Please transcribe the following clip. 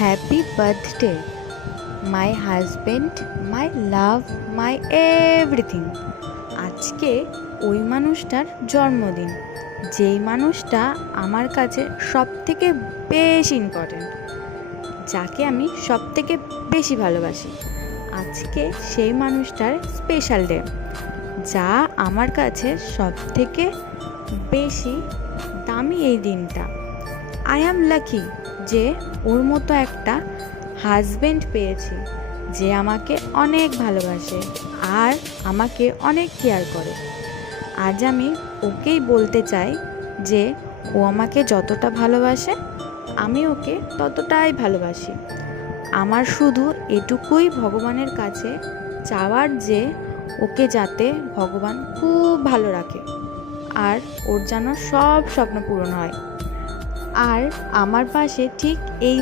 Happy birthday my husband, my love, my everything. আজকে ওই মানুষটার জন্মদিন, যেই মানুষটা আমার কাছে সবথেকে বেশি ইম্পর্ট্যান্ট, যাকে আমি সবথেকে বেশি ভালোবাসি। আজকে সেই মানুষটার স্পেশাল ডে, যা আমার কাছে সবথেকে বেশি দামি এই দিনটা। আই অ্যাম লাকি যে ওর মতো একটা হাজব্যান্ড পেয়েছি, যে আমাকে অনেক ভালোবাসে আর আমাকে অনেক কেয়ার করে। আজ আমি ওকেই বলতে চাই যে ও আমাকে যতটা ভালোবাসে আমি ওকে ততটাই ভালোবাসি। আমার শুধু এটুকুই ভগবানের কাছে চাওয়ার যে ওকে যাতে ভগবান খুব ভালো রাখে আর ওর যেন সব স্বপ্ন পূরণ হয়। আর আমার পাশে ঠিক এই